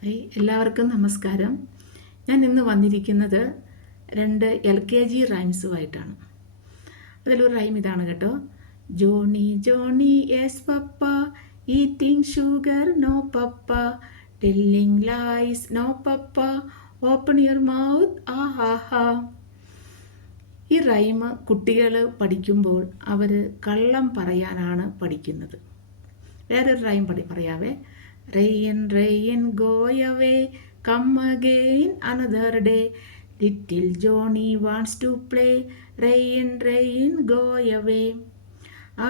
എല്ലാവർക്കും നമസ്കാരം. ഞാൻ ഇന്ന് വന്നിരിക്കുന്നത് 2 LKG റൈംസുമായിട്ടാണ്. അതിലൊരു റൈം ഇതാണ് കേട്ടോ. Johnny Johnny yes papa, eating sugar no papa, telling lies no papa, open your mouth ആഹാ. ഈ റൈം കുട്ടികൾ പഠിക്കുമ്പോൾ അവർ കള്ളം പറയാനാണ് പഠിക്കുന്നത്. വേറൊരു റൈം പറയാവേ. Rain, rain, go away, come again another day. Little Johnny wants to play, rain, rain, go away. ആ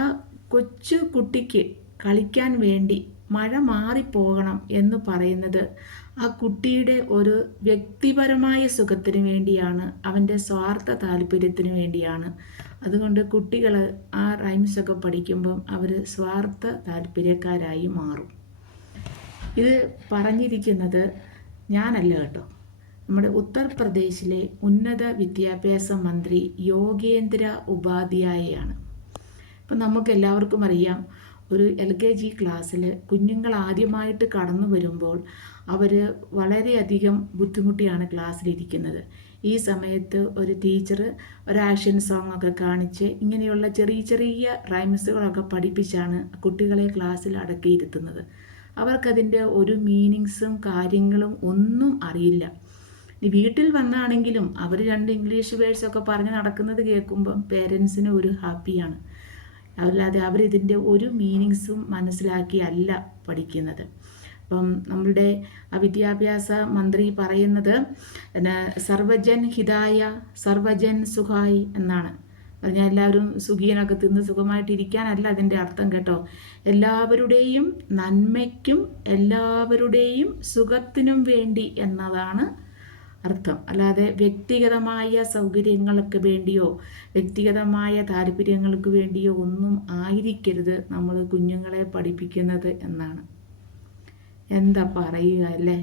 കൊച്ചു കുട്ടിക്ക് കളിക്കാൻ വേണ്ടി മഴ മാറിപ്പോകണം എന്ന് പറയുന്നത് ആ കുട്ടിയുടെ ഒരു വ്യക്തിപരമായ സുഖത്തിന് വേണ്ടിയാണ്, അവൻ്റെ സ്വാർത്ഥ താല്പര്യത്തിന് വേണ്ടിയാണ്. അതുകൊണ്ട് കുട്ടികൾ ആ റൈംസൊക്കെ പഠിക്കുമ്പം അവർ സ്വാർത്ഥ താല്പര്യക്കാരായി മാറും. ഇത് പറഞ്ഞിരിക്കുന്നത് ഞാനല്ല കേട്ടോ, നമ്മുടെ ഉത്തർപ്രദേശിലെ ഉന്നത വിദ്യാഭ്യാസ മന്ത്രി യോഗേന്ദ്ര ഉപാധ്യായയാണ്. ഇപ്പം നമുക്ക് എല്ലാവർക്കും അറിയാം, ഒരു LKG ക്ലാസ്സിൽ കുഞ്ഞുങ്ങൾ ആദ്യമായിട്ട് കടന്നു വരുമ്പോൾ അവർ വളരെയധികം ബുദ്ധിമുട്ടിയാണ് ക്ലാസ്സിലിരിക്കുന്നത്. ഈ സമയത്ത് ഒരു ടീച്ചർ ഒരു ആക്ഷൻ സോങ് ഒക്കെ കാണിച്ച് ഇങ്ങനെയുള്ള ചെറിയ ചെറിയ റൈംസുകളൊക്കെ പഠിപ്പിച്ചാണ് കുട്ടികളെ ക്ലാസ്സിൽ അടക്കിയിരുത്തുന്നത്. അവർക്കതിൻ്റെ ഒരു മീനിങ്സും കാര്യങ്ങളും ഒന്നും അറിയില്ല. വീട്ടിൽ വന്നാണെങ്കിലും അവർ 2 ഇംഗ്ലീഷ് വേർഡ്സൊക്കെ പറഞ്ഞ് നടക്കുന്നത് കേൾക്കുമ്പം പേരൻസിന് ഒരു ഹാപ്പിയാണ്. അല്ലാതെ അവരിതിൻ്റെ ഒരു മീനിങ്സും മനസ്സിലാക്കിയല്ല പഠിക്കുന്നത്. അപ്പം നമ്മളുടെ വിദ്യാഭ്യാസ മന്ത്രി പറയുന്നത് സർവജൻ ഹിതായ സർവജൻ സുഖായി എന്നാണ്. പറഞ്ഞാൽ എല്ലാവരും സുഖിയനൊക്കെ തിന്ന് സുഖമായിട്ടിരിക്കാനല്ല അതിൻ്റെ അർത്ഥം കേട്ടോ. എല്ലാവരുടെയും നന്മയ്ക്കും എല്ലാവരുടെയും സുഖത്തിനും വേണ്ടി എന്നതാണ് അർത്ഥം. അല്ലാതെ വ്യക്തിഗതമായ സൗകര്യങ്ങൾക്ക് വേണ്ടിയോ വ്യക്തിഗതമായ താല്പര്യങ്ങൾക്ക് വേണ്ടിയോ ഒന്നും ആയിരിക്കരുത് നമ്മൾ കുഞ്ഞുങ്ങളെ പഠിപ്പിക്കുന്നത് എന്നാണ്. എന്താ പറയുക അല്ലേ.